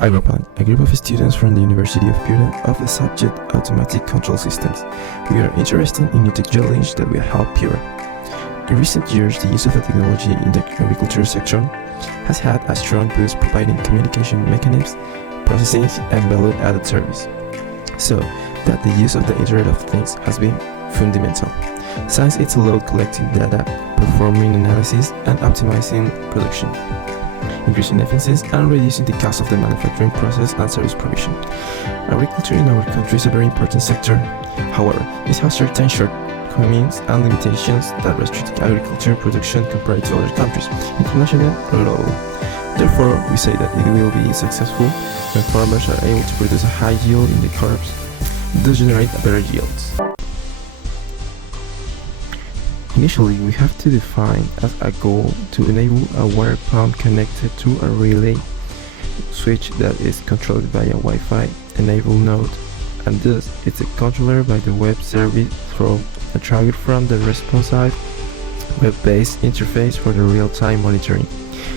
I represent a group of students from the University of Pune of the subject Automatic Control Systems. We are interested in new technologies that will help Pure. In recent years, the use of the technology in the agriculture sector has had a strong boost, providing communication mechanisms, processing, and value-added service, so that the use of the Internet of Things has been fundamental, since it's allowed collecting data, performing analysis, and optimizing production, increasing efficiency, and reducing the cost of the manufacturing process and service provision. Agriculture in our country is a very important sector. However, it has certain shortcomings and limitations that restrict agriculture production compared to other countries, international or global. Therefore, we say that it will be successful when farmers are able to produce a high yield in the crops, thus generate better yields. Initially, we have to define as a goal to enable a water pump connected to a relay switch that is controlled via Wi-Fi enabled node, and thus it's a controller by the web service through a trigger from the responsive web-based interface for the real-time monitoring.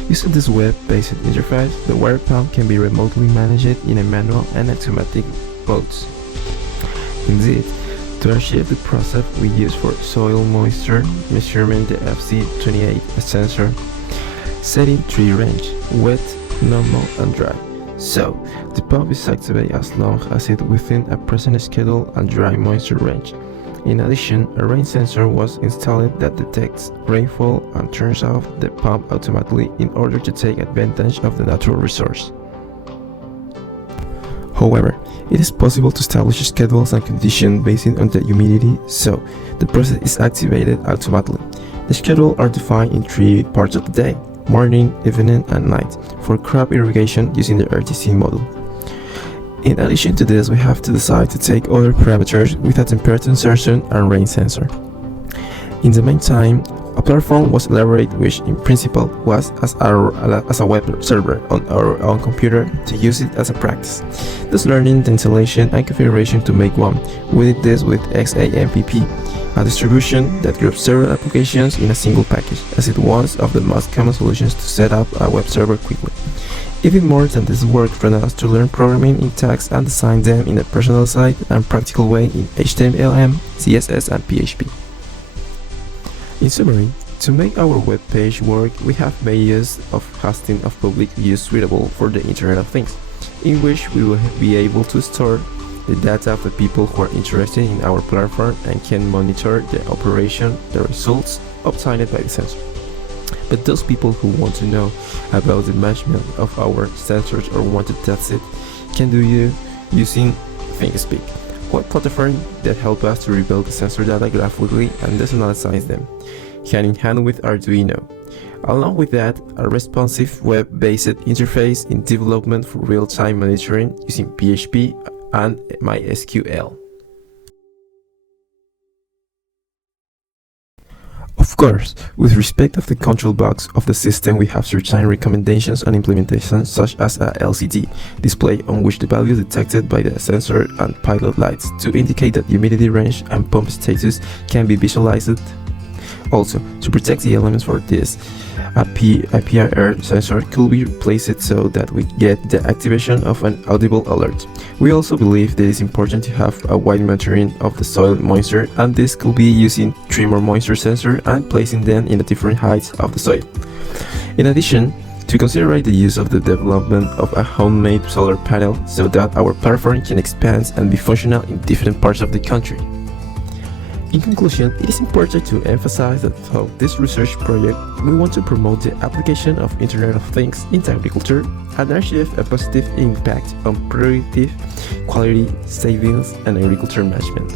Using this web-based interface, the water pump can be remotely managed in a manual and automatic modes. Indeed, to achieve the process, we use for soil moisture measurement the FC28 sensor, setting 3 range: wet, normal, and dry. So, the pump is activated as long as it's within a present schedule and dry moisture range. In addition, a rain sensor was installed that detects rainfall and turns off the pump automatically in order to take advantage of the natural resource. However, it is possible to establish schedules and conditions based on the humidity, so the process is activated automatically. The schedules are defined in 3 parts of the day: morning, evening, and night, for crop irrigation using the RTC model. In addition to this, we have to decide to take other parameters with a temperature sensor and rain sensor. In the meantime, a platform was elaborated which in principle was as a web server on our own computer to use it as a practice, thus learning the installation and configuration to make one. We did this with XAMPP, a distribution that groups several applications in a single package, as it was one of the most common solutions to set up a web server quickly. Even more than this work for us to learn programming in tags and design them in a personalized and practical way in HTML, CSS, and PHP. In summary, to make our web page work, we have made use of hosting of public use suitable for the Internet of Things, in which we will be able to store the data of the people who are interested in our platform and can monitor the operation, the results obtained by the sensor. But those people who want to know about the management of our sensors or want to test it can do it using ThinkSpeak, web platform that help us to rebuild the sensor data graphically and thus analyze them, hand in hand with Arduino. Along with that, a responsive web-based interface in development for real-time monitoring using PHP and MySQL. Of course, with respect of the control box of the system, we have certain recommendations and implementations, such as a LCD display on which the value detected by the sensor and pilot lights to indicate that humidity range and pump status can be visualized. Also, to protect the elements for this, a PIR sensor could be replaced so that we get the activation of an audible alert. We also believe that it is important to have a wide monitoring of the soil moisture, and this could be using 3 more moisture sensors and placing them in the different heights of the soil. In addition, to consider the use of the development of a homemade solar panel so that our platform can expand and be functional in different parts of the country. In conclusion, it is important to emphasize that through this research project, we want to promote the application of Internet of Things into agriculture and achieve a positive impact on productive, quality, savings, and agriculture management.